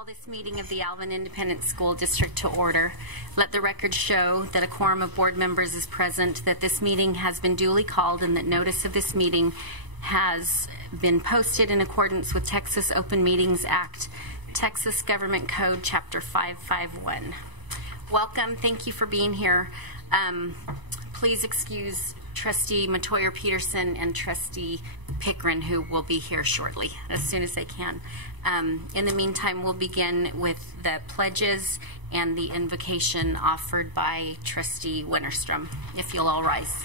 call this meeting of the Alvin Independent School District to order. Let the record show that a quorum of board members is present, that this meeting has been duly called, and that notice of this meeting has been posted in accordance with Texas Open Meetings Act, Texas Government Code, Chapter 551. Welcome. Thank you for being here. Please excuse Trustee Matoyer-Peterson and Trustee Pickren, who will be here shortly, as soon as they can. In the meantime, we'll begin with the pledges and the invocation offered by Trustee Winterstrom. If you'll all rise.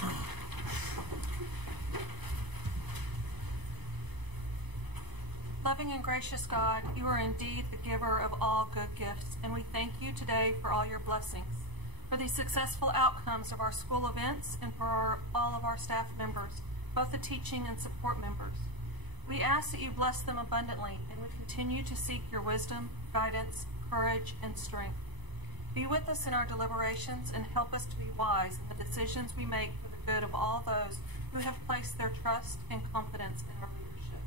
Loving and gracious God, you are indeed the giver of all good gifts, and we thank you today for all your blessings, for the successful outcomes of our school events, and for all of our staff members, both the teaching and support members. We ask that you bless them abundantly, and we continue to seek your wisdom, guidance, courage, and strength. Be with us in our deliberations and help us to be wise in the decisions we make for the good of all those who have placed their trust and confidence in our leadership.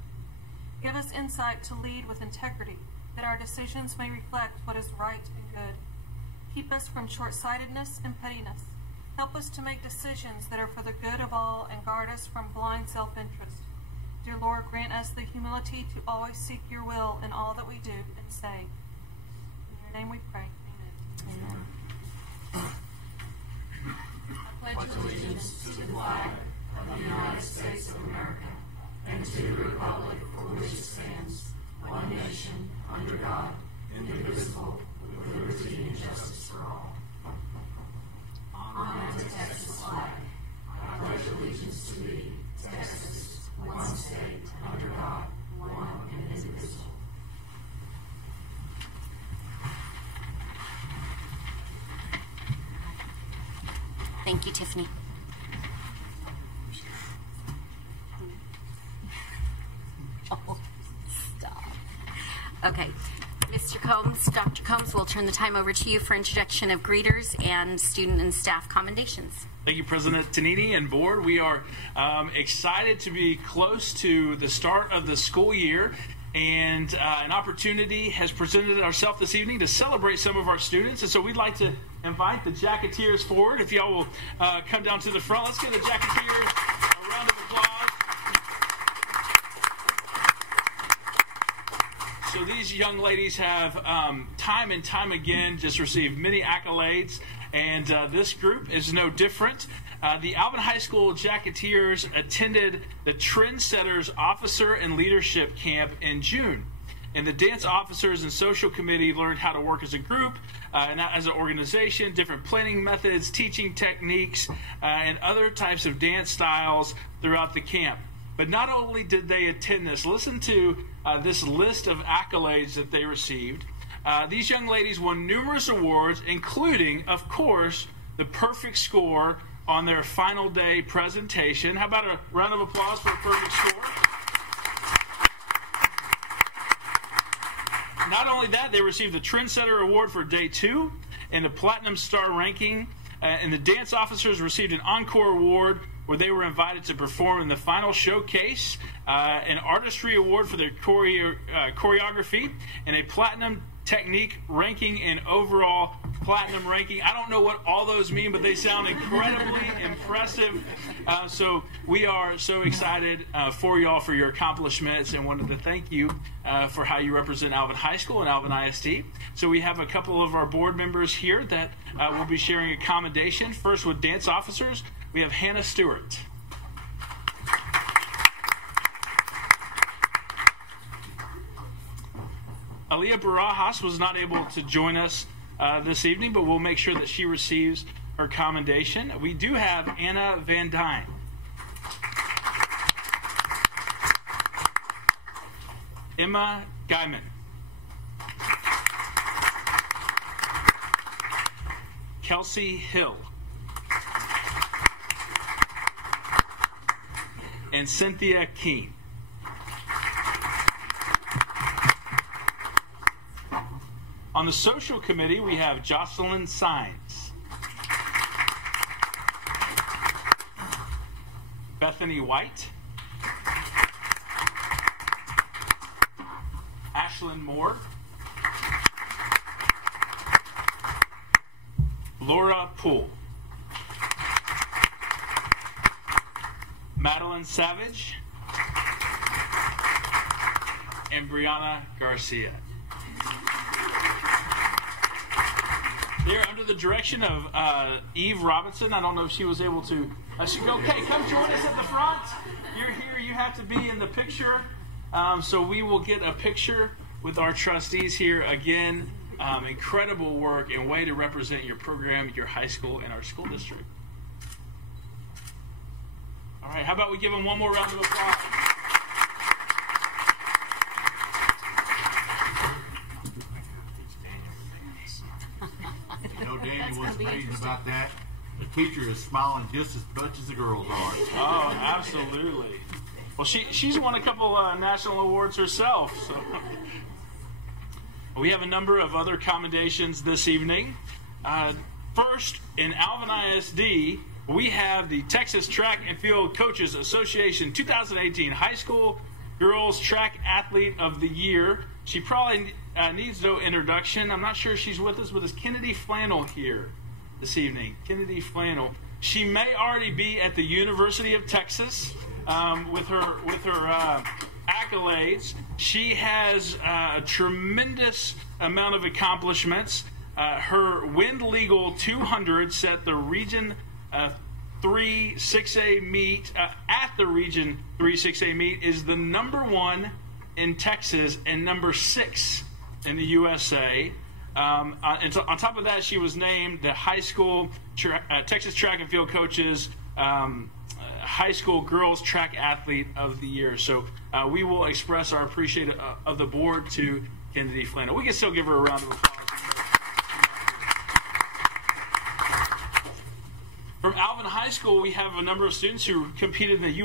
Give us insight to lead with integrity, that our decisions may reflect what is right and good. Keep us from short-sightedness and pettiness. Help us to make decisions that are for the good of all and guard us from blind self-interest. Dear Lord, grant us the humility to always seek your will in all that we do and say. In your name we pray. Amen. Amen. I pledge allegiance to the flag of the United States of America and to the republic for which it stands, one nation, under God, indivisible, with liberty and justice for all. On the Texas flag, I pledge allegiance to thee, Texas, one state, under God, one and indivisible. Thank you, Tiffany. Oh, stop. Okay. Mr. Combs, Dr. Combs, we'll turn the time over to you for introduction of greeters and student and staff commendations. Thank you, President Tonini and board. We are excited to be close to the start of the school year, and an opportunity has presented itself this evening to celebrate some of our students. And so we'd like to invite the Jacketeers forward. If y'all will come down to the front, let's give the Jacketeers a round of applause. So these young ladies have time and time again just received many accolades, and this group is no different. The Alvin High School Jacketeers attended the Trendsetters Officer and Leadership Camp in June. And the dance officers and social committee learned how to work as a group and as an organization, different planning methods, teaching techniques, and other types of dance styles throughout the camp. But not only did they attend this, listen to this list of accolades that they received. These young ladies won numerous awards, including, of course, the perfect score on their final day presentation. How about a round of applause for a perfect score? Not only that, they received the Trendsetter Award for Day 2 and the Platinum Star Ranking. And the dance officers received an Encore Award where they were invited to perform in the final showcase, an Artistry Award for their choreography, and a Platinum Technique Ranking and overall Platinum Ranking. I don't know what all those mean, but they sound incredibly impressive. So we are so excited for y'all for your accomplishments, and wanted to thank you for how you represent Alvin High School and Alvin ISD. So we have a couple of our board members here that will be sharing a commendation. First, with dance officers, we have Hannah Stewart. Aaliyah Barajas was not able to join us this evening, but we'll make sure that she receives her commendation. We do have Anna Van Dyne. Emma Guyman. Kelsey Hill. And Cynthia Keene. On the social committee, we have Jocelyn Sines, Bethany White, Ashlyn Moore, Laura Poole. Madeline Savage. And Brianna Garcia. They're under the direction of Eve Robinson. I don't know if she was able to. Okay, come join us at the front. You're here. You have to be in the picture. So we will get a picture with our trustees here again. Incredible work and way to represent your program, your high school, and our school district. All right, how about we give them one more round of applause? You know, Danny, what's amazing about that? The teacher is smiling just as much as the girls are. Oh, absolutely. Well, she's won a couple national awards herself. So we have a number of other commendations this evening. First, in Alvin ISD, we have the Texas Track and Field Coaches Association 2018 High School Girls Track Athlete of the Year. She probably needs no introduction. I'm not sure she's with us, but it's Kennedy Flannel here this evening. Kennedy Flannel. She may already be at the University of Texas with her accolades. She has a tremendous amount of accomplishments. Her wind legal 200 set the Region 3 6A meet at the Region 3 6A meet is the #1 in Texas and #6 in the USA. And so on top of that, she was named the high school Texas Track and Field Coaches High School Girls Track Athlete of the Year. So we will express our appreciation of the board to Kennedy Flannel. We can still give her a round of applause. From Alvin High School, we have a number of students who competed in the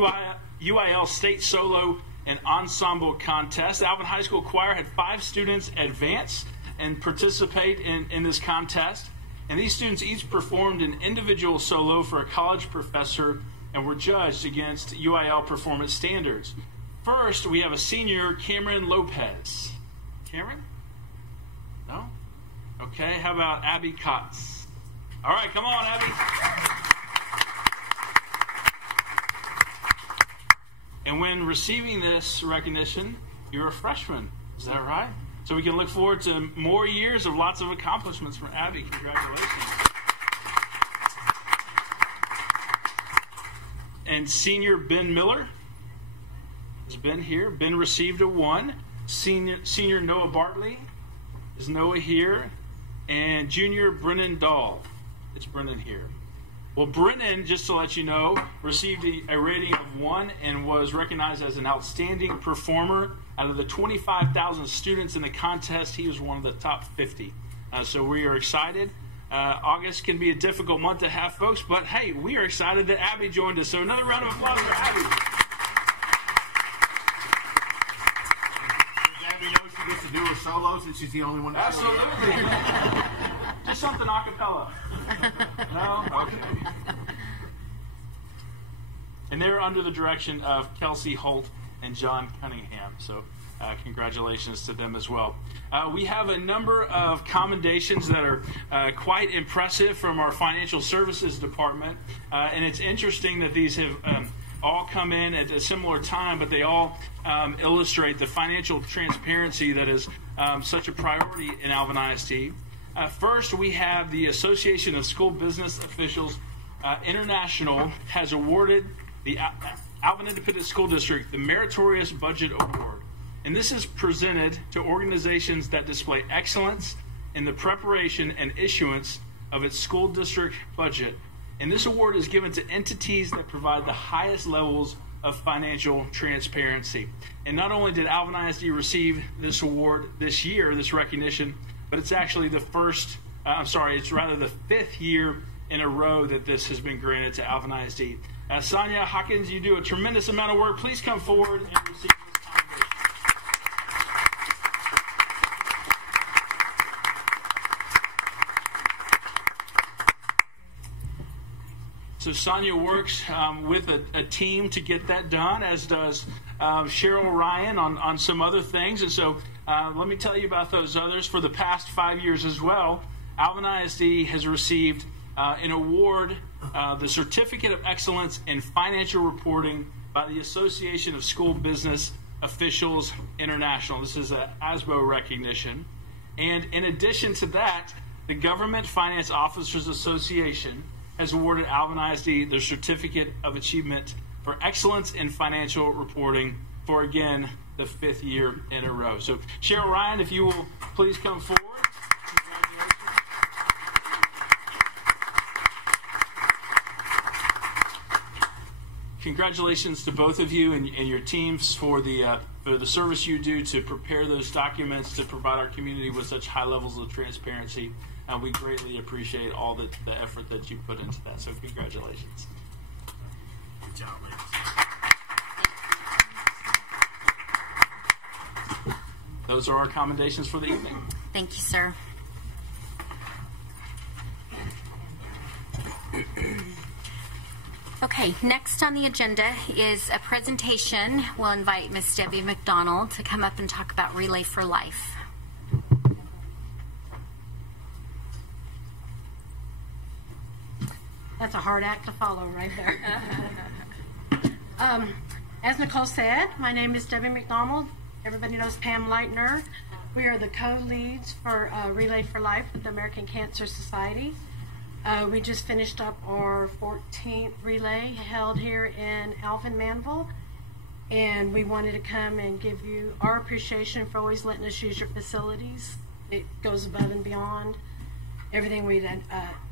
UIL State Solo and Ensemble Contest. The Alvin High School Choir had 5 students advance and participate in this contest. And these students each performed an individual solo for a college professor and were judged against UIL performance standards. First, we have a senior, Cameron Lopez. Cameron? No? Okay, how about Abby Kotz? All right, come on, Abby. And when receiving this recognition, you're a freshman. Is that right? So we can look forward to more years of lots of accomplishments from Abby. Congratulations. And senior Ben Miller. Is Ben here? Ben received a 1. Senior Noah Bartley. Is Noah here? And junior Brennan Dahl. It's Brennan here. Well, Brennan, just to let you know, received a rating of 1 and was recognized as an outstanding performer. Out of the 25,000 students in the contest, he was one of the top 50. So we are excited. August can be a difficult month to have, folks, but hey, we are excited that Abby joined us. So another round of applause for Abby. Does Abby know she gets to do her solo since she's the only one that shows up? Absolutely. Just something a cappella. No? Okay. And they're under the direction of Kelsey Holt and John Cunningham. So congratulations to them as well. We have a number of commendations that are quite impressive from our financial services department. And it's interesting that these have all come in at a similar time, but they all illustrate the financial transparency that is such a priority in Alvin ISD. First, we have the Association of School Business Officials International has awarded the Alvin Independent School District the Meritorious Budget Award. And this is presented to organizations that display excellence in the preparation and issuance of its school district budget. And this award is given to entities that provide the highest levels of financial transparency. And not only did Alvin ISD receive this award this year, this recognition, but it's actually the it's rather the 5th year in a row that this has been granted to Alvin ISD. Sonia Hawkins, you do a tremendous amount of work. Please come forward and receive this commendation. So Sonia works with a team to get that done, as does Cheryl Ryan on some other things. And so let me tell you about those others. For the past 5 years as well, Alvin ISD has received and award the Certificate of Excellence in Financial Reporting by the Association of School Business Officials International. This is an ASBO recognition. And in addition to that, the Government Finance Officers Association has awarded Alvin ISD the Certificate of Achievement for Excellence in Financial Reporting for, again, the 5th year in a row. So, Cheryl Ryan, if you will please come forward. Congratulations to both of you and your teams for the service you do to prepare those documents to provide our community with such high levels of transparency. And we greatly appreciate all the effort that you put into that. So congratulations. Good job, ladies. Those are our commendations for the evening. Thank you, sir. Okay, next on the agenda is a presentation. We'll invite Miss Debbie McDonald to come up and talk about Relay for Life. That's a hard act to follow right there. As Nicole said, my name is Debbie McDonald. Everybody knows Pam Leitner. We are the co-leads for Relay for Life with the American Cancer Society. We just finished up our 14th relay held here in Alvin, Manville, and we wanted to come and give you our appreciation for always letting us use your facilities. It goes above and beyond everything we'd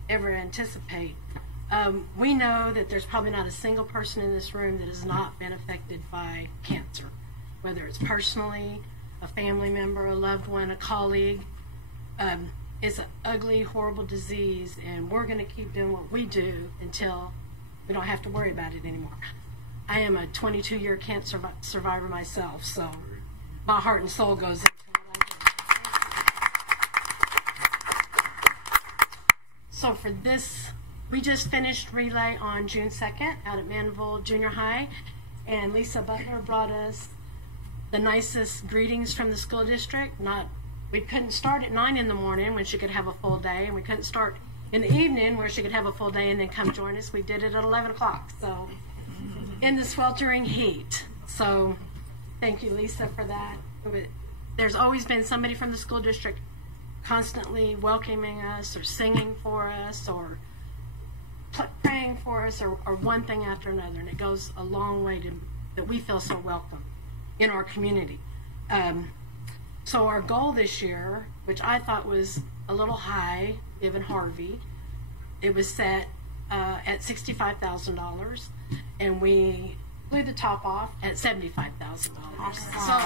ever anticipate. We know that there's probably not a single person in this room that has not been affected by cancer, whether it's personally, a family member, a loved one, a colleague. It's an ugly, horrible disease, and we're going to keep doing what we do until we don't have to worry about it anymore. I am a 22-year cancer survivor myself, so my heart and soul goes into what I do. So for this, we just finished relay on June 2nd out at Manville Junior High, and Lisa Butler brought us the nicest greetings from the school district. We couldn't start at 9 in the morning when she could have a full day, and we couldn't start in the evening where she could have a full day and then come join us. We did it at 11 o'clock, so in the sweltering heat. So thank you, Lisa, for that. There's always been somebody from the school district constantly welcoming us or singing for us or praying for us or one thing after another, and it goes a long way that we feel so welcome in our community. So our goal this year, which I thought was a little high given Harvey, it was set at $65,000, and we blew the top off at $75,000. Awesome. So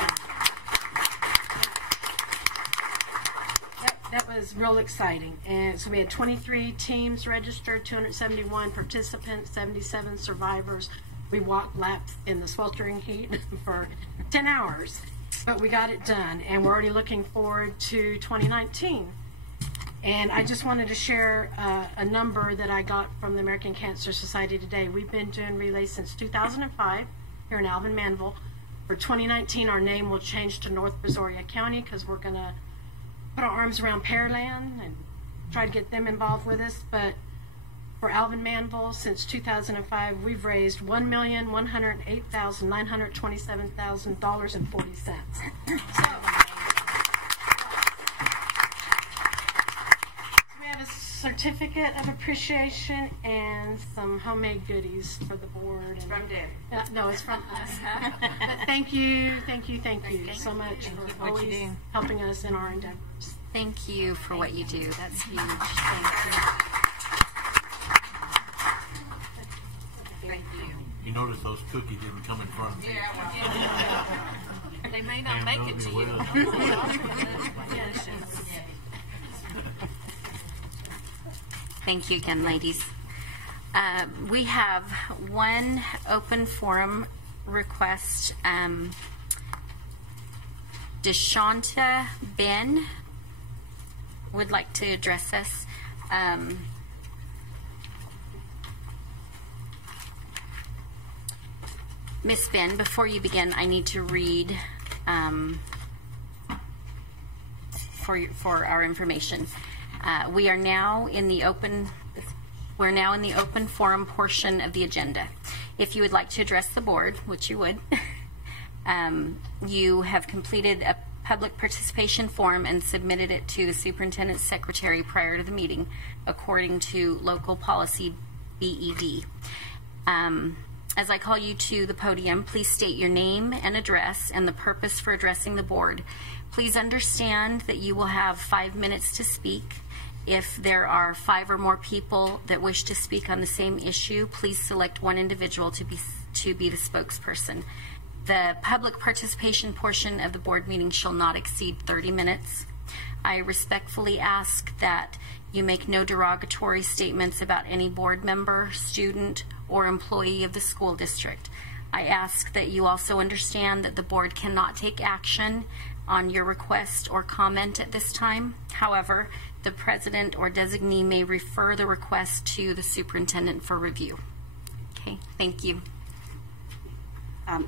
that was real exciting. And so we had 23 teams registered, 271 participants, 77 survivors. We walked laps in the sweltering heat for 10 hours. But we got it done, and we're already looking forward to 2019. And I just wanted to share a number that I got from the American Cancer Society today. We've been doing relays since 2005 here in Alvin, Manville. For 2019, our name will change to North Brazoria County because we're going to put our arms around Pearland and try to get them involved with us. But for Alvin Manville, since 2005, we've raised $1,108,927,040. So we have a certificate of appreciation and some homemade goodies for the board. It's from Debbie. No, it's from us. But thank you so much for always helping us in our endeavors. Thank you for what you do. That's huge. Thank you. Thank you. You notice those cookies didn't come in front of me. Yeah. They may not make it to you. Thank you again, ladies. We have one open forum request. Deshonta Ben would like to address us. Miss Ben, before you begin, I need to read for our information. We are now in the open We're now in the open forum portion of the agenda. If you would like to address the board, which you would, you have completed a public participation form and submitted it to the superintendent's secretary prior to the meeting, according to local policy BED. As I call you to the podium, please state your name and address and the purpose for addressing the board. Please understand that you will have 5 minutes to speak. If there are 5 or more people that wish to speak on the same issue, please select one individual to be the spokesperson. The public participation portion of the board meeting shall not exceed 30 minutes. I respectfully ask that you make no derogatory statements about any board member, student, or employee of the school district. I ask that you also understand that the board cannot take action on your request or comment at this time. However, the president or designee may refer the request to the superintendent for review. Okay, thank you.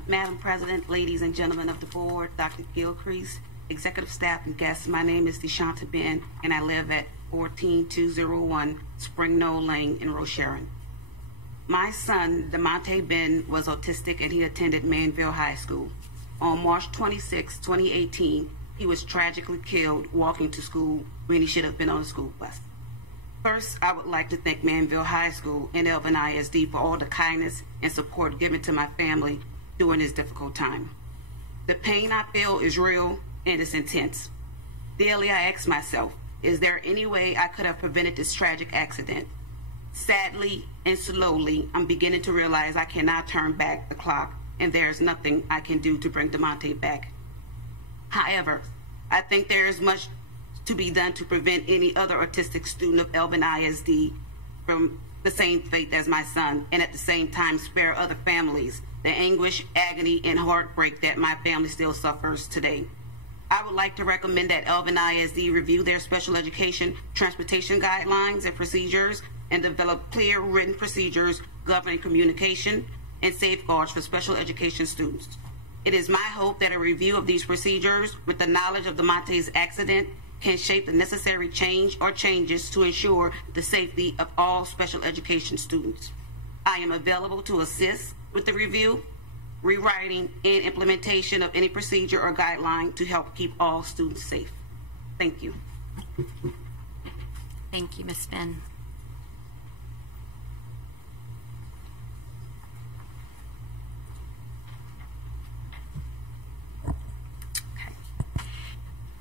Madam President, ladies and gentlemen of the board, Dr. Gilcrease, executive staff and guests, my name is DeShanta Ben, and I live at 14201 Spring Knoll Lane in Rocheron. My son, DeMonte Ben, was autistic and he attended Manville High School. On March 26, 2018, he was tragically killed walking to school when he should have been on a school bus. First, I would like to thank Manville High School and Alvin ISD for all the kindness and support given to my family during this difficult time. The pain I feel is real and it's intense. Daily, I ask myself, is there any way I could have prevented this tragic accident? Sadly and slowly, I'm beginning to realize I cannot turn back the clock, and there's nothing I can do to bring DeMonte back. However, I think there is much to be done to prevent any other autistic student of Alvin ISD from the same fate as my son, and at the same time spare other families the anguish, agony, and heartbreak that my family still suffers today. I would like to recommend that Alvin ISD review their special education transportation guidelines and procedures and develop clear written procedures governing communication and safeguards for special education students. It is my hope that a review of these procedures with the knowledge of DeMonte's accident can shape the necessary change or changes to ensure the safety of all special education students. I am available to assist with the review, rewriting, and implementation of any procedure or guideline to help keep all students safe. Thank you. Thank you, Ms. Ben.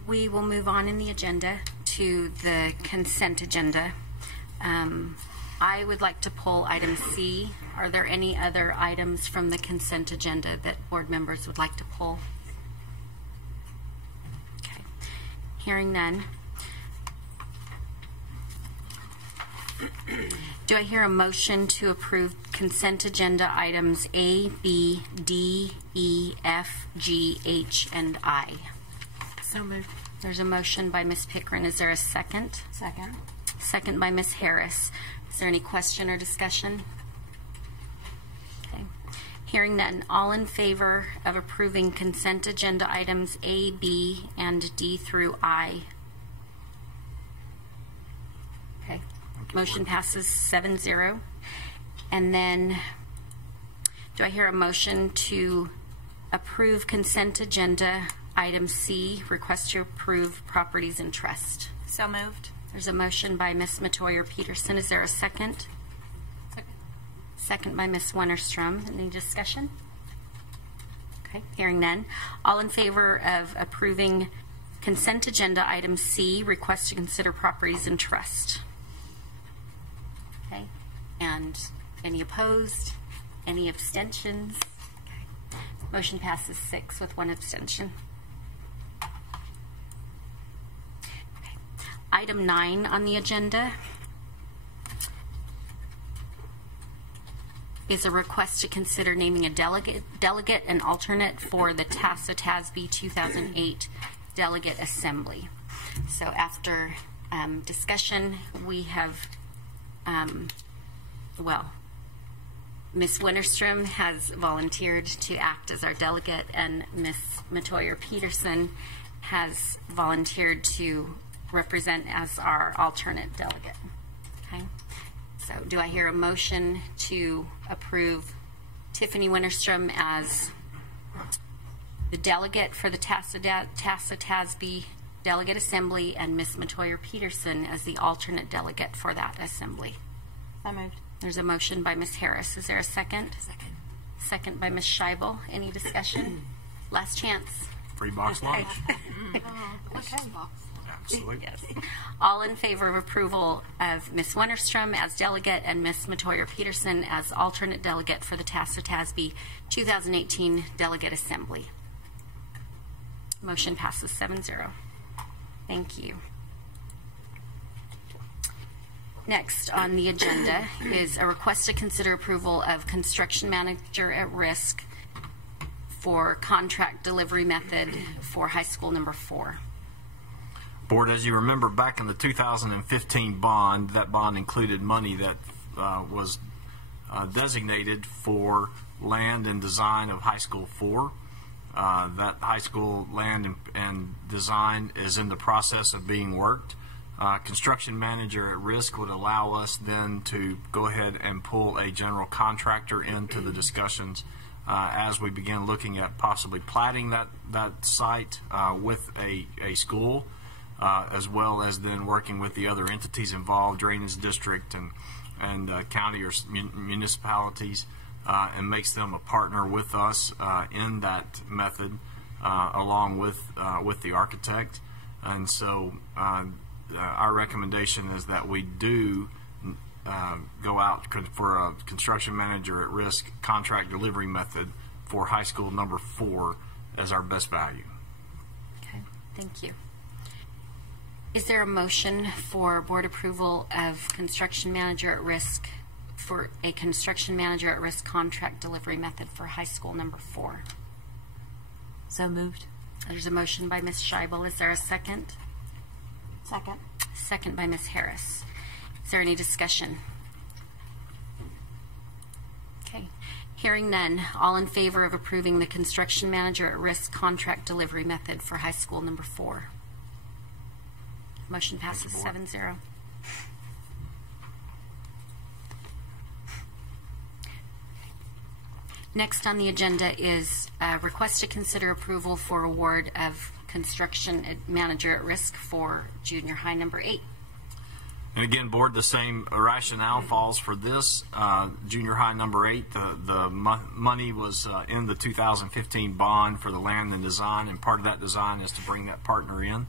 We will move on in the agenda to the consent agenda. I would like to pull item C. Are there any other items from the consent agenda that board members would like to pull? Okay. Hearing none. Do I hear a motion to approve consent agenda items A, B, D, E, F, G, H, and I? So moved. There's a motion by Ms. Pickren. Is there a second? Second. Second by Ms. Harris. Is there any question or discussion? Okay. Hearing none. All in favor of approving consent agenda items A, B, and D through I? Okay. Motion passes 7-0. And then, do I hear a motion to approve consent agenda item C, request to approve properties in trust? So moved. There's a motion by Ms. Matoyer-Peterson. Is there a second? Second. Second by Ms. Wennerstrom. Any discussion? Okay, hearing none. All in favor of approving consent agenda item C, request to consider properties in trust? Okay, and any opposed? Any abstentions? Okay. Motion passes 6 with 1 abstention. Item 9 on the agenda is a request to consider naming a delegate and alternate for the TASB 2008 Delegate Assembly. So after discussion, we have, Ms. Wennerstrom has volunteered to act as our delegate, and Ms. Matoyer-Peterson has volunteered to represent as our alternate delegate. Okay, So do I hear a motion to approve Tiffany Winterstrom as the delegate for the TASB Delegate Assembly and Ms. Matoyer Peterson as the alternate delegate for that assembly? So moved. There's a motion by Ms. Harris. Is there a second? Second. Second by Ms. Scheibel. Any discussion? Last chance. Free box lunch. Delicious box. Absolutely. Yes. All in favor of approval of Ms. Winterstrom as delegate and Ms. Matoyer Peterson as alternate delegate for the TASB 2018 Delegate Assembly? Motion passes 7-0. Thank you. Next on the agenda is a request to consider approval of construction manager at risk for contract delivery method for high school number 4. Board, as you remember, back in the 2015 bond, that bond included money that was designated for land and design of high school 4. That high school land and design is in the process of being worked. Construction manager at risk would allow us then to go ahead and pull a general contractor into the discussions as we begin looking at possibly platting that site with a school, as well as then working with the other entities involved, drainage district and county or municipalities, and makes them a partner with us in that method, along with the architect. And so our recommendation is that we do go out for a construction manager at risk contract delivery method for high school number 4 as our best value. Okay, thank you. Is there a motion for board approval of construction manager at risk for a construction manager at risk contract delivery method for high school number 4? So moved. There's a motion by Ms. Scheibel. Is there a second? Second. Second by Ms. Harris. Is there any discussion? Okay. Hearing none, all in favor of approving the construction manager at risk contract delivery method for high school number 4? Motion passes 7-0. Next on the agenda is a request to consider approval for award of construction manager at risk for junior high number 8. And again, board, the same rationale falls for this. Junior high number 8, the money was in the 2015 bond for the land and design, and part of that design is to bring that partner in.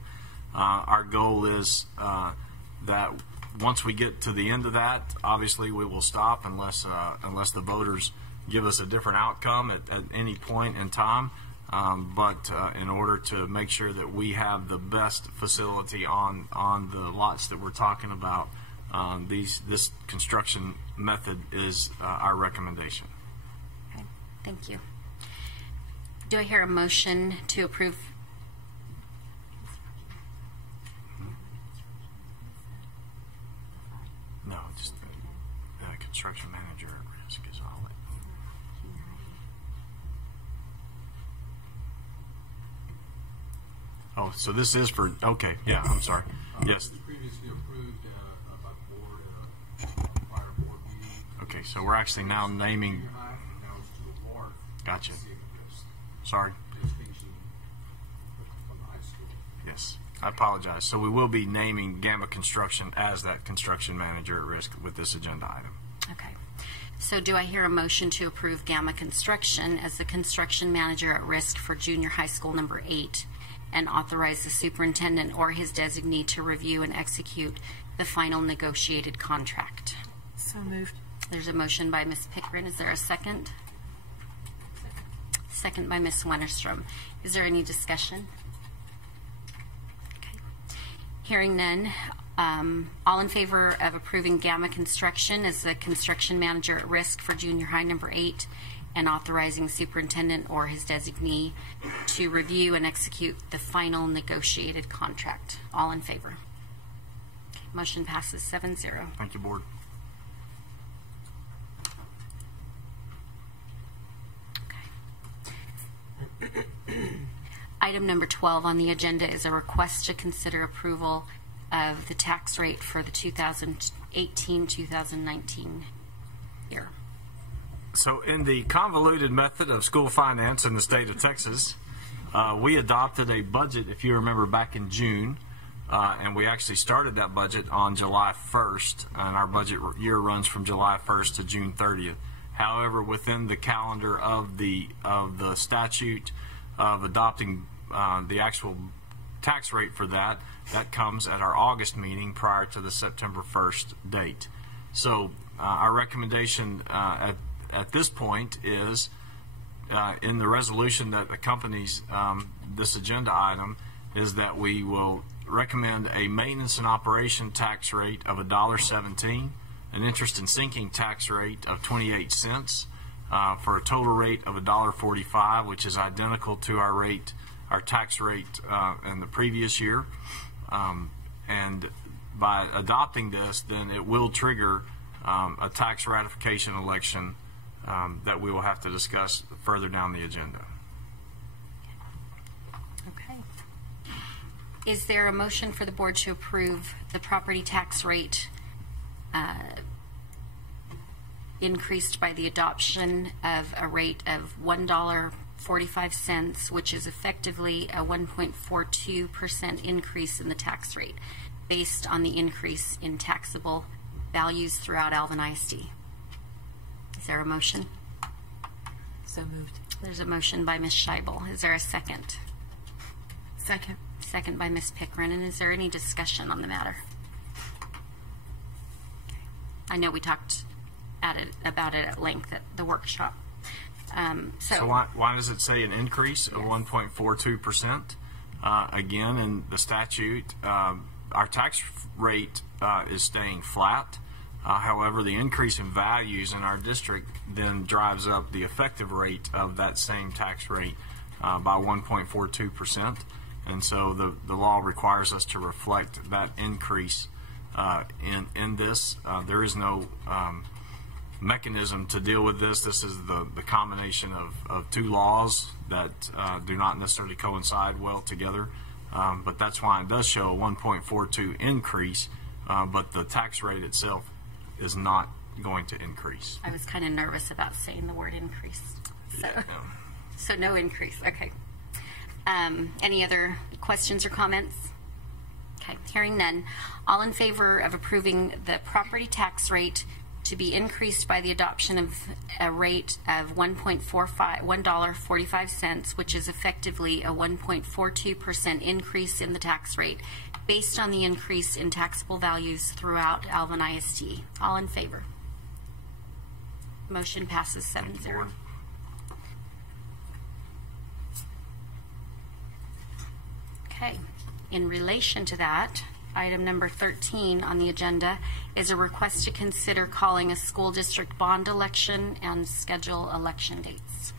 Our goal is that once we get to the end of that, obviously we will stop unless the voters give us a different outcome at any point in time. But in order to make sure that we have the best facility on the lots that we're talking about, this construction method is our recommendation. Okay, thank you. Do I hear a motion to approve? No, just the construction manager at risk is all it. Oh, so this is for, okay, yeah, I'm sorry. Yes. Previously approved by the board at a prior board meeting. Okay, so we're actually now naming, Junior high, and now it's to the board. gotcha. See if it goes Sorry. distinction from the high school. Yes, I apologize. So we will be naming Gamma Construction as that construction manager at risk with this agenda item. Okay. So do I hear a motion to approve Gamma Construction as the construction manager at risk for junior high school number 8 and authorize the superintendent or his designee to review and execute the final negotiated contract? So moved. There's a motion by Ms. Pickren. Is there a second? Second by Ms. Wennerstrom. Is there any discussion? Okay. Hearing none, all in favor of approving Gamma Construction as the construction manager at risk for junior high number 8 and authorizing superintendent or his designee to review and execute the final negotiated contract? All in favor? Okay. Motion passes 7-0. Thank you, board. Item number 12 on the agenda is a request to consider approval of the tax rate for the 2018-2019 year. So in the convoluted method of school finance in the state of Texas, we adopted a budget, if you remember, back in June, and we actually started that budget on July 1st, and our budget year runs from July 1st to June 30th. However, within the calendar of the statute of adopting the actual tax rate for that comes at our August meeting prior to the September 1st date. So our recommendation at this point is in the resolution that accompanies this agenda item is that we will recommend a maintenance and operation tax rate of $1.17, an interest and sinking tax rate of 28 cents, for a total rate of $1.45, which is identical to our tax rate in the previous year. And by adopting this, then it will trigger a tax ratification election that we will have to discuss further down the agenda. Okay. Is there a motion for the board to approve the property tax rate increased by the adoption of a rate of $1.45, which is effectively a 1.42% increase in the tax rate based on the increase in taxable values throughout Alvin ISD? Is there a motion? So moved. There's a motion by Ms. Scheibel. Is there a second? Second. Second by Ms. Pickren. And is there any discussion on the matter? Okay. I know we talked about it at length at the workshop. So why does it say an increase of 1.42%? Again, in the statute, our tax rate is staying flat. However, the increase in values in our district then drives up the effective rate of that same tax rate by 1.42%. And so the law requires us to reflect that increase in this. There is no mechanism to deal with this. This is the combination of two laws that do not necessarily coincide well together. But that's why it does show a 1.42 increase, but the tax rate itself is not going to increase. I was kind of nervous about saying the word increase. So no increase. Okay. Any other questions or comments? Okay. Hearing none. All in favor of approving the property tax rate to be increased by the adoption of a rate of $1.45, which is effectively a 1.42% increase in the tax rate based on the increase in taxable values throughout Alvin ISD. All in favor? Motion passes 7-0. Okay. In relation to that, item number 13 on the agenda is a request to consider calling a school district bond election and schedule election dates.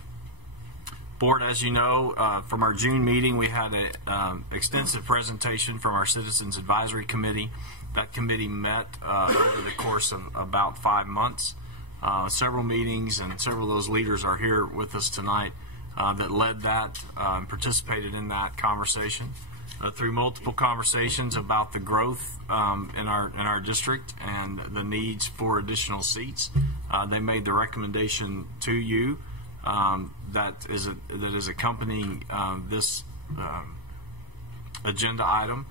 Board, as you know, from our June meeting, we had an extensive presentation from our Citizens Advisory Committee. That committee met over the course of about 5 months. Several meetings, and several of those leaders are here with us tonight that led that and participated in that conversation. Through multiple conversations about the growth in our district and the needs for additional seats, they made the recommendation to you that is accompanying this agenda item.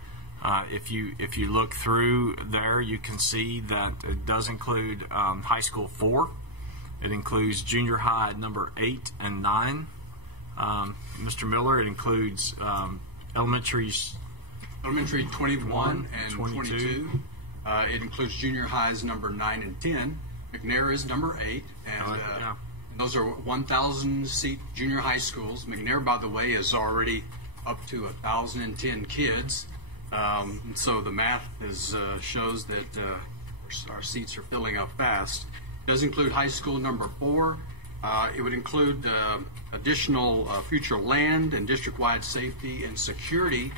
If you look through there, you can see that it does include high school 4. It includes junior high number 8 and 9. Mr. Miller, it includes elementary 21 and 22. It includes junior highs number 9 and 10. McNair is number 8, and those are 1,000 seat junior high schools. McNair, by the way, is already up to 1,010 kids. So the math shows that our seats are filling up fast. It does include high school number 4. It would include additional future land and district-wide safety and security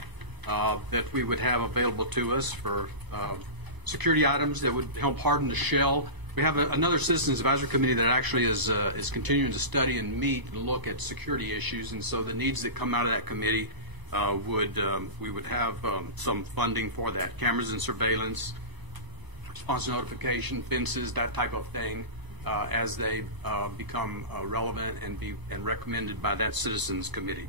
that we would have available to us for security items that would help harden the shell. We have another Citizens Advisory Committee that actually is continuing to study and meet and look at security issues, and so the needs that come out of that committee we would have some funding for that. Cameras and surveillance, response notification, fences, that type of thing, as they become relevant and recommended by that citizens committee.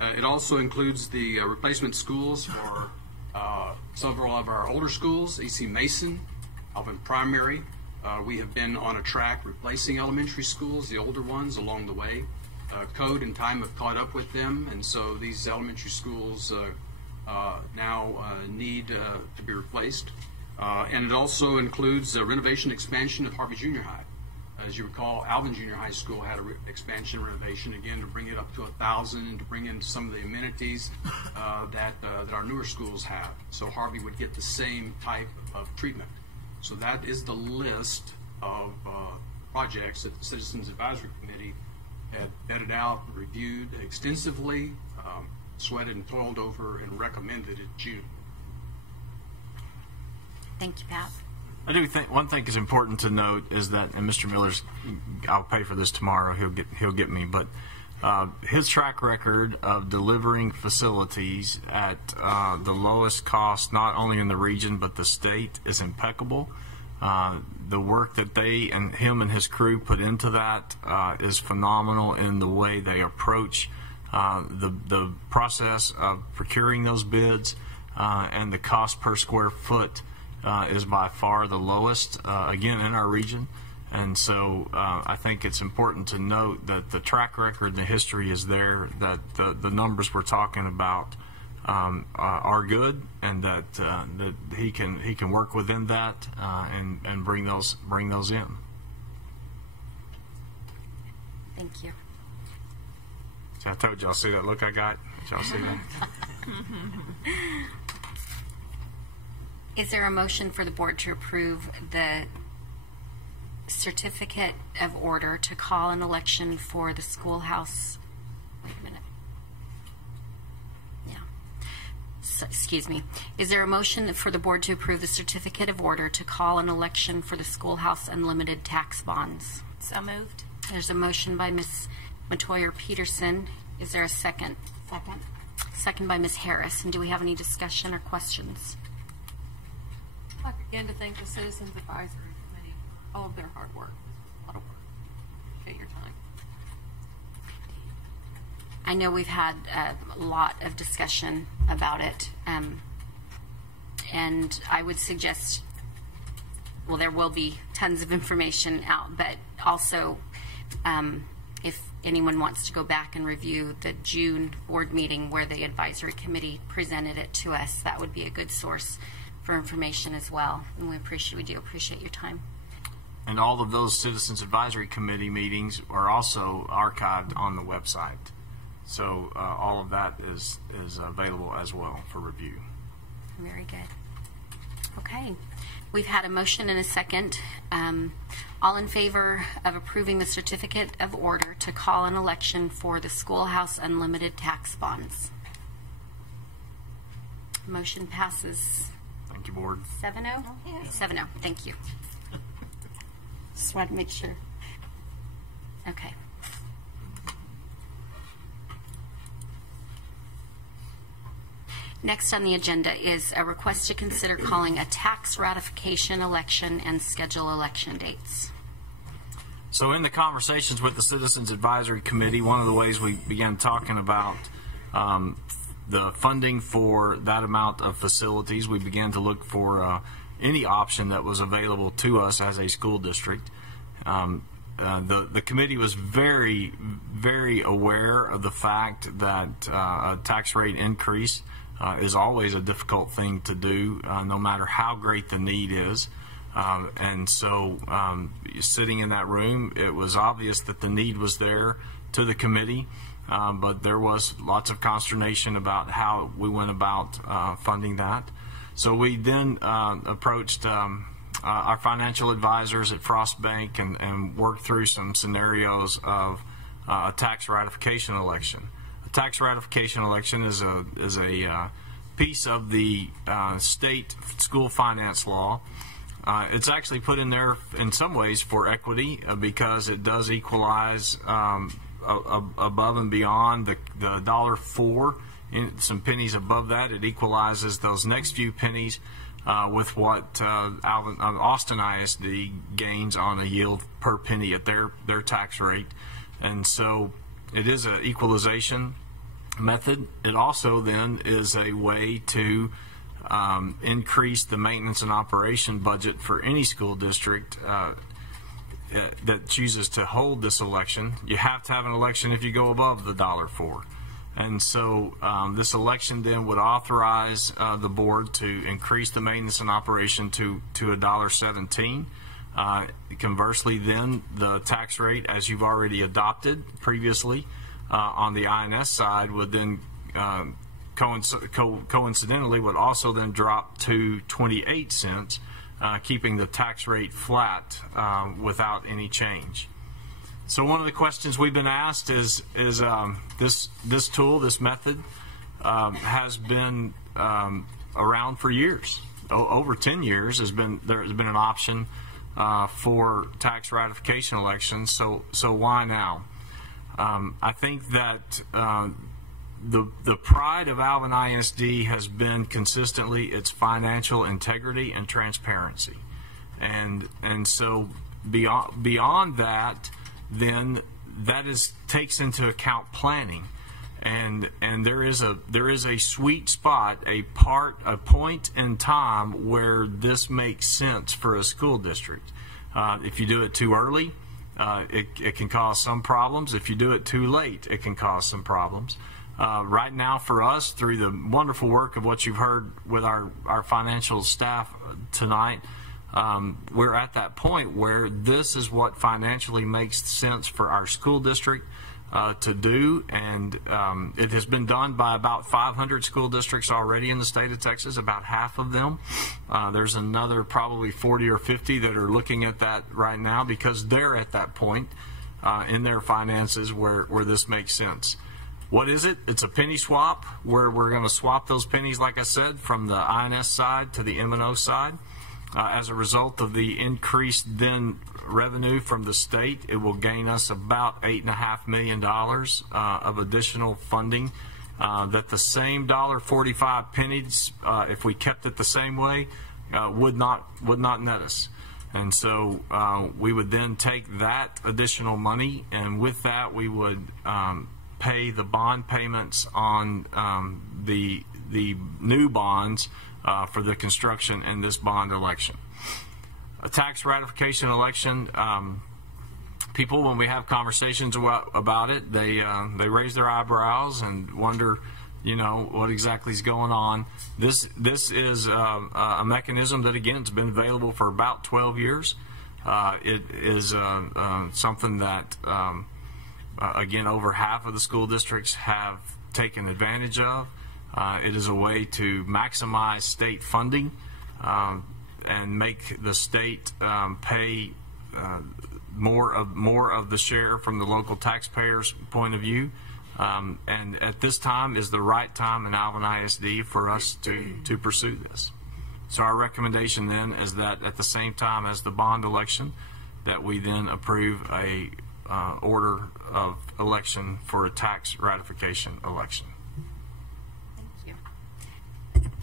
It also includes the replacement schools for several of our older schools, E.C. Mason, Alvin Primary. We have been on a track replacing elementary schools, the older ones, along the way. Code and time have caught up with them, and so these elementary schools now need to be replaced. And it also includes renovation expansion of Harvey Junior High. As you recall, Alvin Junior High School had an expansion renovation, again, to bring it up to 1,000 and to bring in some of the amenities that our newer schools have. So Harvey would get the same type of treatment. So that is the list of projects that the Citizens Advisory Committee had vetted out, reviewed extensively, sweated and toiled over, and recommended in June. Thank you, Pat. I do think one thing is important to note is that, and Mr. Miller's, I'll pay for this tomorrow. He'll get me, but his track record of delivering facilities at the lowest cost, not only in the region but the state, is impeccable. The work that they and him and his crew put into that is phenomenal in the way they approach the process of procuring those bids, and the cost per square foot is by far the lowest, again, in our region. And so I think it's important to note that the track record, the history is there, that the numbers we're talking about are good, and that he can work within that and bring those in. Thank you. So I told y'all, see that look I got? Did y'all see that? Is there a motion for the board to approve the certificate of order to call an election for the schoolhouse? Wait a minute. Yeah. So, excuse me. Is there a motion for the board to approve the certificate of order to call an election for the schoolhouse unlimited tax bonds? So moved. There's a motion by Ms. Matoyer-Peterson. Is there a second? Second. Second by Ms. Harris. And do we have any discussion or questions? I'd like again to thank the Citizens Advisory Committee for all of their hard work. This was a lot of work. Appreciate your time. I know we've had a lot of discussion about it, and I would suggest, well, there will be tons of information out, but also if anyone wants to go back and review the June board meeting where the advisory committee presented it to us, that would be a good source for information as well, and we do appreciate your time. And all of those Citizens Advisory Committee meetings are also archived on the website. So all of that is available as well for review. Very good. Okay. We've had a motion and a second. All in favor of approving the certificate of order to call an election for the schoolhouse unlimited tax bonds? Motion passes. Thank you, board. 7-0? 7-0. Thank you. Just wanted to make sure. Okay. Next on the agenda is a request to consider calling a tax ratification election and schedule election dates. So in the conversations with the Citizens Advisory Committee, one of the ways we began talking about the funding for that amount of facilities, we began to look for any option that was available to us as a school district. The committee was very, very aware of the fact that a tax rate increase is always a difficult thing to do, no matter how great the need is. And so sitting in that room, it was obvious that the need was there to the committee, but there was lots of consternation about how we went about funding that. So we then approached our financial advisors at Frost Bank and worked through some scenarios of a tax ratification election. A tax ratification election is a piece of the state school finance law. It's actually put in there in some ways for equity because it does equalize above and beyond the $1.04, some pennies above that. It equalizes those next few pennies with what Austin ISD gains on a yield per penny at their tax rate. And so it is an equalization method. It also then is a way to increase the maintenance and operation budget for any school district that chooses to hold this election. You have to have an election if you go above the $1.04. And so this election then would authorize the board to increase the maintenance and operation to $1.17. Conversely, then the tax rate, as you've already adopted previously on the INS side, would then coincidentally would also then drop to 28 cents, keeping the tax rate flat without any change. So one of the questions we've been asked is this tool, this method, has been around for years. Over 10 years there has been an option for tax ratification elections. So why now? I think that the pride of Alvin ISD has been consistently its financial integrity and transparency, and so beyond that, then that takes into account planning, and there is a sweet spot, a point in time where this makes sense for a school district. If you do it too early, it can cause some problems. If you do it too late, it can cause some problems. Right now, for us, through the wonderful work of what you've heard with our financial staff tonight, we're at that point where this is what financially makes sense for our school district to do, and it has been done by about 500 school districts already in the state of Texas, about half of them. There's another probably 40 or 50 that are looking at that right now because they're at that point in their finances where this makes sense. What is it? It's a penny swap, where we're going to swap those pennies, like I said, from the INS side to the M&O side. As a result of the increased then revenue from the state, it will gain us about $8.5 million of additional funding that the same $1.45 pennies, if we kept it the same way, would not net us. And so we would then take that additional money, and with that we would pay the bond payments on the new bonds for the construction in this bond election. A tax ratification election, people, when we have conversations about it, they raise their eyebrows and wonder, what exactly is going on. This is a mechanism that, again, it's been available for about 12 years. It is something that again, over half of the school districts have taken advantage of. It is a way to maximize state funding and make the state pay more of the share from the local taxpayers' point of view. And at this time is the right time in Alvin ISD for us to pursue this. So our recommendation then is that at the same time as the bond election, that we then approve a order of election for a tax ratification election. Thank you.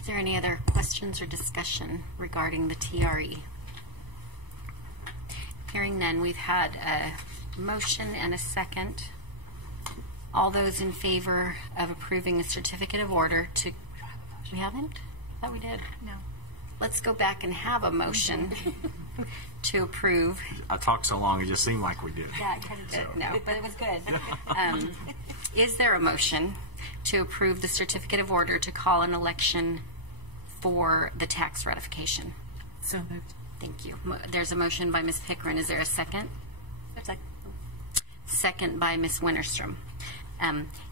Is there any other questions or discussion regarding the TRE? Hearing none, we've had a motion and a second. All those in favor of approving a certificate of order to... We haven't? I thought we did. No. Let's go back and have a motion to approve. I talked so long, it just seemed like we did. Yeah, I kind of did. No, but it was good. Is there a motion to approve the certificate of order to call an election for the tax ratification? So moved. Thank you. There's a motion by Ms. Pickren. Is there a second? Second by Ms. Winterstrom.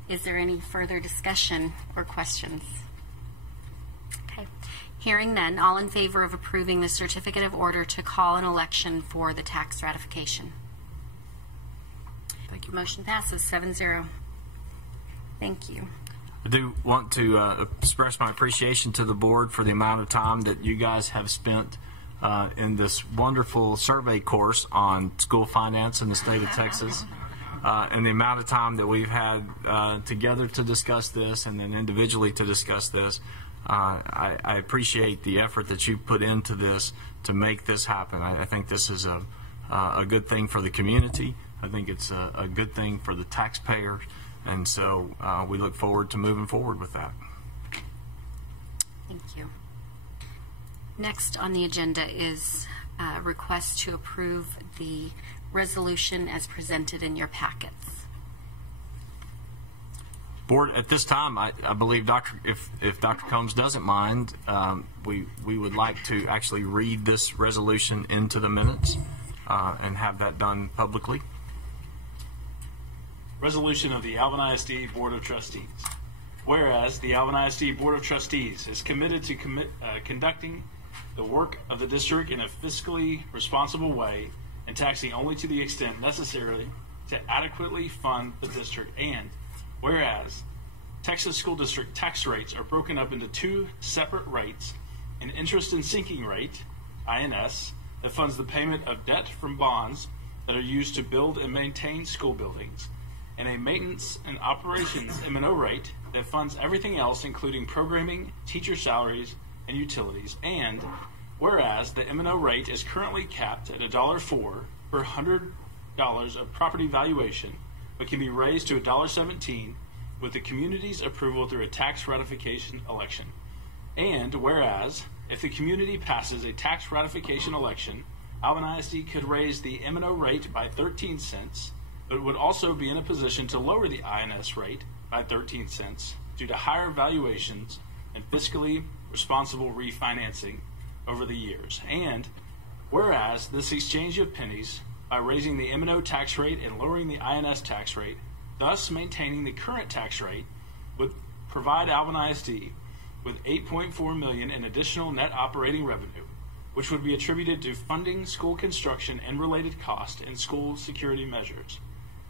Is there any further discussion or questions? Okay. Hearing none, all in favor of approving the certificate of order to call an election for the tax ratification? Thank you. Motion passes 7-0. Thank you. I do want to express my appreciation to the board for the amount of time that you guys have spent in this wonderful survey course on school finance in the state of Texas, and the amount of time that we've had together to discuss this and then individually to discuss this. I appreciate the effort that you put into this to make this happen. I think this is a good thing for the community. I think it's a good thing for the taxpayers, and so we look forward to moving forward with that. Thank you. Next on the agenda is a request to approve the resolution as presented in your packets. Board, at this time, I believe if Dr. Combs doesn't mind, we would like to actually read this resolution into the minutes and have that done publicly. Resolution of the Alvin ISD Board of Trustees. Whereas the Alvin ISD Board of Trustees is committed to conducting the work of the district in a fiscally responsible way and taxing only to the extent necessary to adequately fund the district, and whereas Texas School District tax rates are broken up into two separate rates, an interest and sinking rate, INS, that funds the payment of debt from bonds that are used to build and maintain school buildings, and a maintenance and operations M&O rate that funds everything else, including programming, teacher salaries, and utilities. And whereas the M&O rate is currently capped at $1.04 per $100 of property valuation, but can be raised to $1.17 with the community's approval through a tax ratification election. And whereas if the community passes a tax ratification election, Alvin ISD could raise the M&O rate by 13 cents, but would also be in a position to lower the INS rate by 13 cents due to higher valuations and fiscally responsible refinancing over the years. And whereas this exchange of pennies by raising the M&O tax rate and lowering the INS tax rate, thus maintaining the current tax rate, would provide Alvin ISD with $8.4 million in additional net operating revenue, which would be attributed to funding school construction and related costs and school security measures.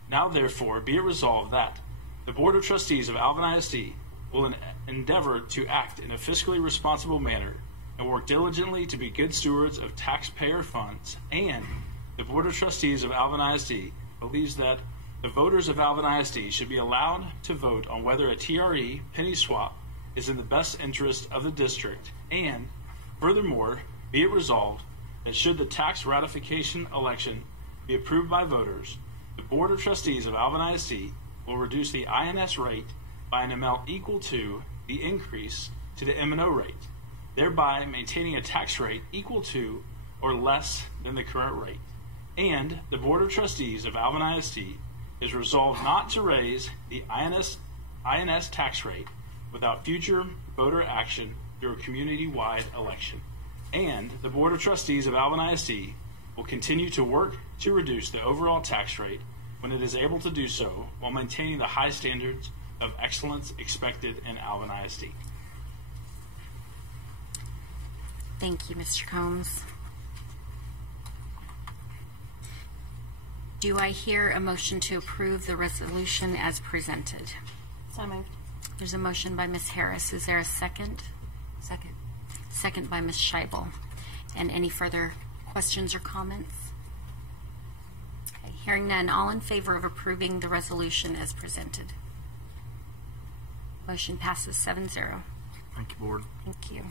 Now therefore be it resolved that the Board of Trustees of Alvin ISD will endeavor to act in a fiscally responsible manner and work diligently to be good stewards of taxpayer funds, and the Board of Trustees of Alvin ISD believes that the voters of Alvin ISD should be allowed to vote on whether a TRE penny swap is in the best interest of the district, and furthermore be it resolved that should the tax ratification election be approved by voters, the Board of Trustees of Alvin ISD will reduce the INS rate by an amount equal to the increase to the M&O rate, thereby maintaining a tax rate equal to or less than the current rate. And the Board of Trustees of Alvin ISD is resolved not to raise the INS tax rate without future voter action through a community-wide election. And the Board of Trustees of Alvin ISD will continue to work to reduce the overall tax rate when it is able to do so while maintaining the high standards of excellence expected in Alvin ISD. Thank you, Mr. Combs. Do I hear a motion to approve the resolution as presented? So moved. There's a motion by Ms. Harris. Is there a second? Second. Second by Ms. Scheibel. And any further questions or comments? Okay, hearing none, all in favor of approving the resolution as presented? Motion passes 7-0. Thank you, Board. Thank you.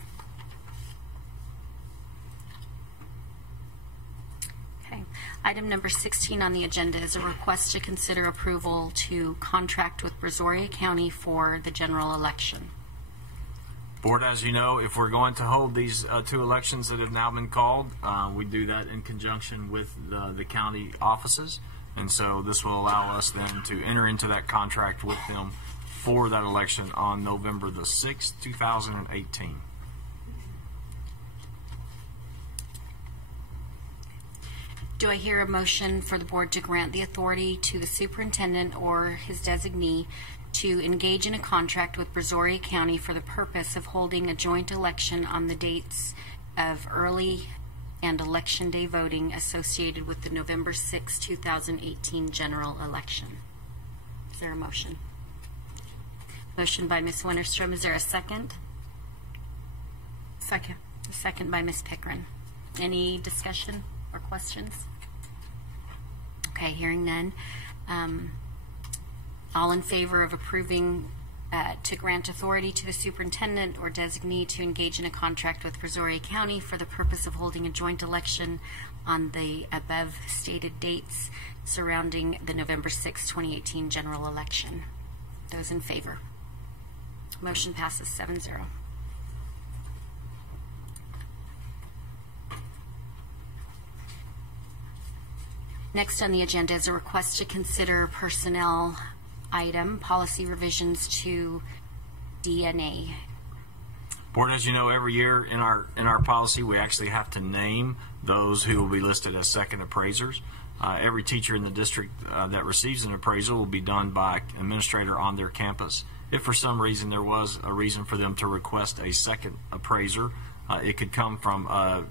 Okay. Item number 16 on the agenda is a request to consider approval to contract with Brazoria County for the general election. Board, as you know, if we're going to hold these two elections that have now been called, we do that in conjunction with the county offices, and so this will allow us then to enter into that contract with them for that election on November the 6th, 2018. Do I hear a motion for the board to grant the authority to the superintendent or his designee to engage in a contract with Brazoria County for the purpose of holding a joint election on the dates of early and election day voting associated with the November 6, 2018 general election? Is there a motion? Motion by Ms. Winterstrom. Is there a second? Second. A second by Ms. Pickren. Any discussion or questions? Okay, hearing none. All in favor of approving to grant authority to the superintendent or designee to engage in a contract with Brazoria County for the purpose of holding a joint election on the above stated dates surrounding the November 6, 2018 general election. Those in favor? Motion passes 7-0. Next on the agenda is a request to consider personnel item, policy revisions to DNA. Board, as you know, every year in our policy, we actually have to name those who will be listed as second appraisers. Every teacher in the district that receives an appraisal will be done by an administrator on their campus. If for some reason there was a reason for them to request a second appraiser, it could come from an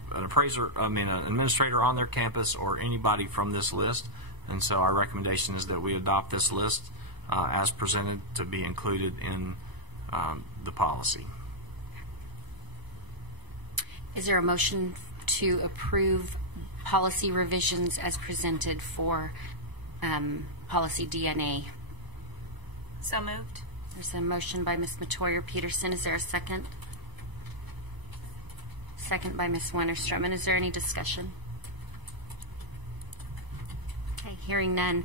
administrator on their campus or anybody from this list. And so our recommendation is that we adopt this list as presented to be included in the policy. Is there a motion to approve policy revisions as presented for policy DNA? So moved. There's a motion by Ms. Metoyer-Peterson. Is there a second? Second by Ms. Wennerstrom. And is there any discussion? Okay, hearing none.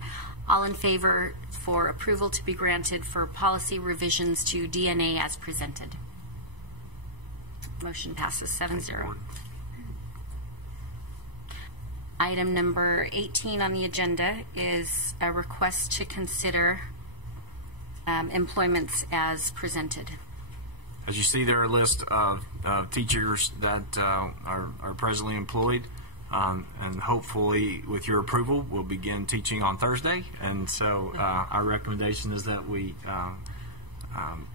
All in favor for approval to be granted for policy revisions to DNA as presented? Motion passes 7-0. Item number 18 on the agenda is a request to consider employments as presented. As you see, there are a list of teachers that are presently employed, and hopefully, with your approval, we'll begin teaching on Thursday. And so our recommendation is that we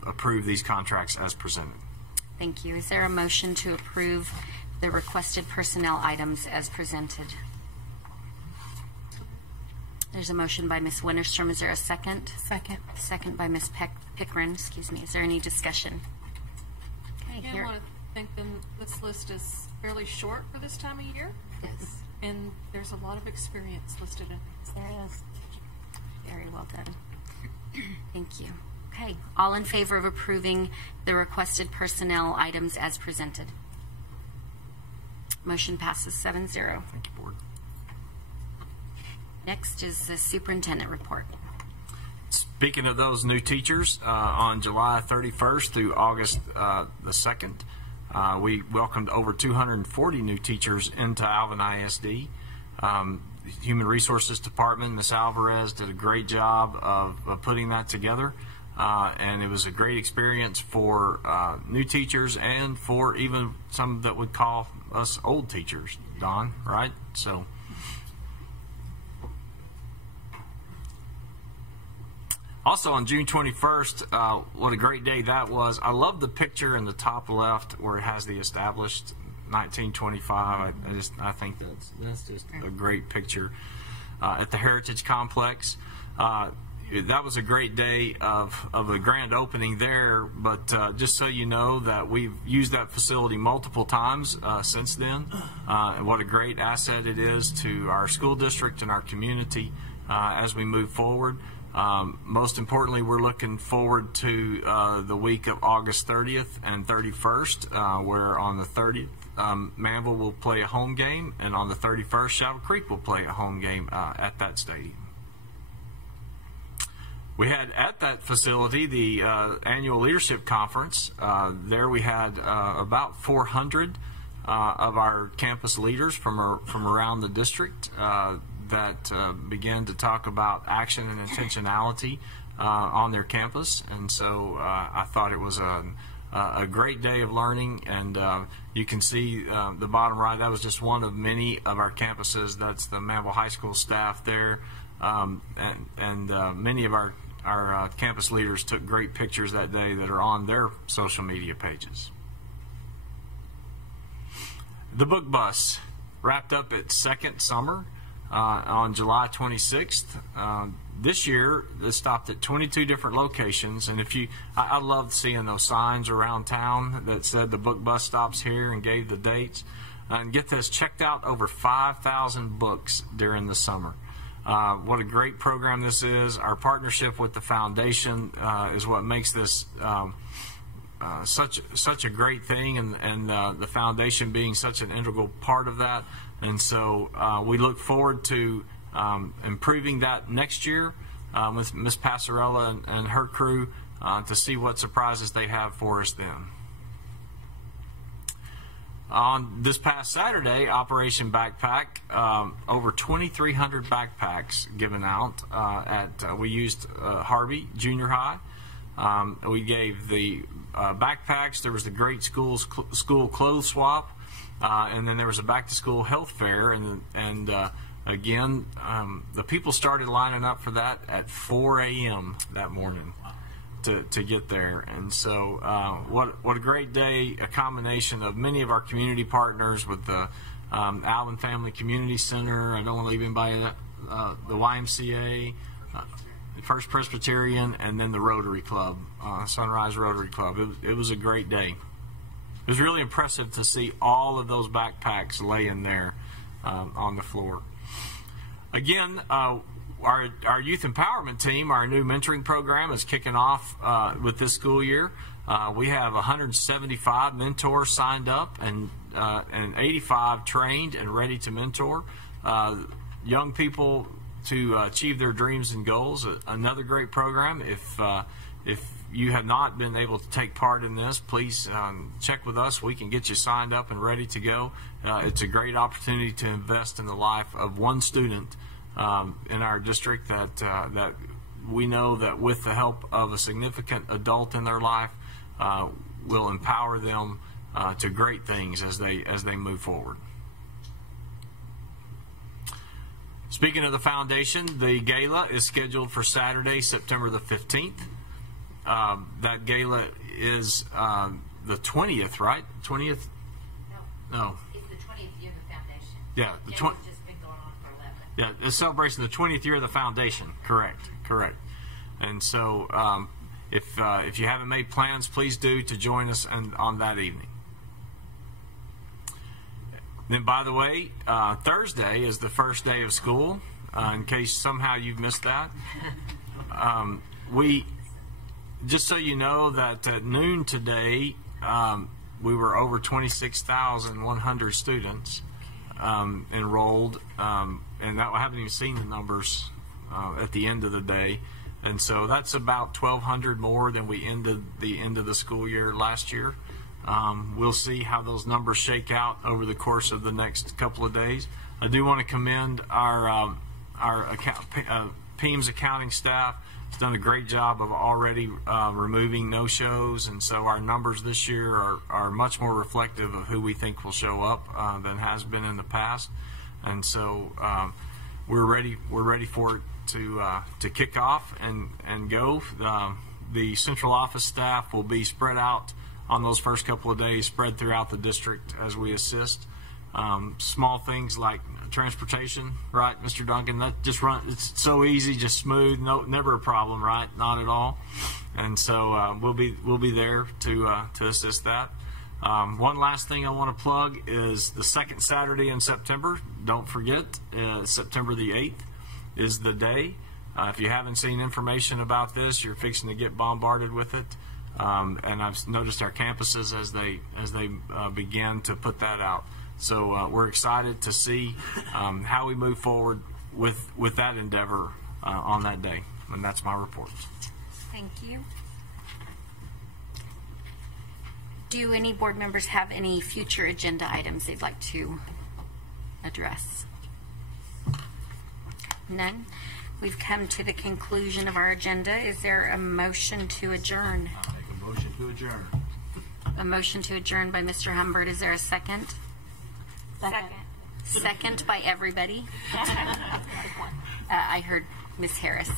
approve these contracts as presented. Thank you. Is there a motion to approve the requested personnel items as presented? There's a motion by Ms. Wennerstrom. Is there a second? Second. Second by Ms. Pickren. Excuse me. Is there any discussion? Okay, Again, I want to think this list is fairly short for this time of year. Yes. And there's a lot of experience listed in it. There is. Very well done. Thank you. Okay. All in favor of approving the requested personnel items as presented? Motion passes 7-0. Thank you, Board. Next is the superintendent report. Speaking of those new teachers, on July 31st through August the 2nd, we welcomed over 240 new teachers into Alvin ISD. Human Resources Department, Ms. Alvarez, did a great job of putting that together, and it was a great experience for new teachers and for even some that would call us old teachers, Don, right? So. Also on June 21st, what a great day that was. I love the picture in the top left where it has the established 1925. I think that's just a great picture at the Heritage Complex. That was a great day of a grand opening there, but just so you know that we've used that facility multiple times since then, and what a great asset it is to our school district and our community as we move forward. Most importantly, we're looking forward to the week of August 30th and 31st, where on the 30th, Manville will play a home game, and on the 31st, Shadow Creek will play a home game at that stadium. We had at that facility the annual leadership conference. There we had about 400 of our campus leaders from around the district that began to talk about action and intentionality on their campus, and so I thought it was a great day of learning. And you can see the bottom right, that was just one of many of our campuses. That's the Manville High School staff there, and many of our campus leaders took great pictures that day that are on their social media pages. The book bus wrapped up its second summer on July 26th. This year, it stopped at 22 different locations, and I loved seeing those signs around town that said the book bus stops here and gave the dates. And get this, checked out over 5,000 books during the summer. what a great program this is. Our partnership with the foundation is what makes this such a great thing, and the foundation being such an integral part of that. And so we look forward to improving that next year with Ms. Passarella and her crew to see what surprises they have for us then. On this past Saturday, Operation Backpack, over 2,300 backpacks given out we used Harvey Junior High. We gave the backpacks. There was the great school clothes swap, and then there was a back-to-school health fair, and again, the people started lining up for that at 4 a.m. that morning to get there. And so what a great day, a combination of many of our community partners with the Alvin Family Community Center. I don't want to leave anybody out, the YMCA, First Presbyterian, and then the Rotary Club, Sunrise Rotary Club. It was a great day. It was really impressive to see all of those backpacks laying there on the floor. Again, our youth empowerment team, our new mentoring program, is kicking off with this school year. We have 175 mentors signed up and 85 trained and ready to mentor young people to achieve their dreams and goals. Another great program. If you have not been able to take part in this, please check with us. We can get you signed up and ready to go. It's a great opportunity to invest in the life of one student in our district that we know that with the help of a significant adult in their life will empower them to great things as they move forward. Speaking of the foundation, the gala is scheduled for Saturday, September the 15th. That gala is the 20th, right? 20th? No. It's the 20th year of the foundation. Yeah, the just been going on for 11. Yeah, it's celebration of the 20th year of the foundation. Correct. And so, if you haven't made plans, please do to join us on that evening. Then, by the way, Thursday is the first day of school. In case somehow you've missed that, just so you know that at noon today, we were over 26,100 students enrolled, and I haven't even seen the numbers at the end of the day. And so that's about 1,200 more than we ended the end of the school year last year. We'll see how those numbers shake out over the course of the next couple of days. I do want to commend our PEMS accounting staff. It's done a great job of already removing no-shows, and so our numbers this year are much more reflective of who we think will show up than has been in the past. And so we're ready for it to kick off and go. The central office staff will be spread out on those first couple of days, spread throughout the district as we assist. Small things like transportation, right, Mr. Duncan? That just it's so easy, just smooth, never a problem, right? Not at all. And so we'll be there to assist that. One last thing I want to plug is the second Saturday in September. Don't forget, September the 8th is the day. If you haven't seen information about this, you're fixing to get bombarded with it. And I've noticed our campuses as they begin to put that out. So we're excited to see how we move forward with that endeavor on that day. And that's my report. Thank you. Do any board members have any future agenda items they'd like to address? None. We've come to the conclusion of our agenda. Is there a motion to adjourn? I'll make a motion to adjourn. A motion to adjourn by Mr. Humbert. Is there a second? Second. Second by everybody. I heard Ms. Harris.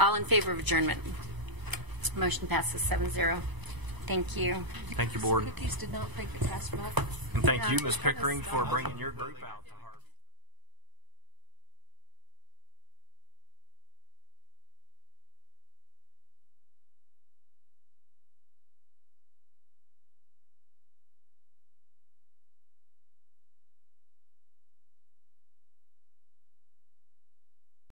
All in favor of adjournment? Motion passes 7-0. Thank you. Thank you, board. Cookies did not think the task. And thank you, Ms. Pickering, for bringing your group out.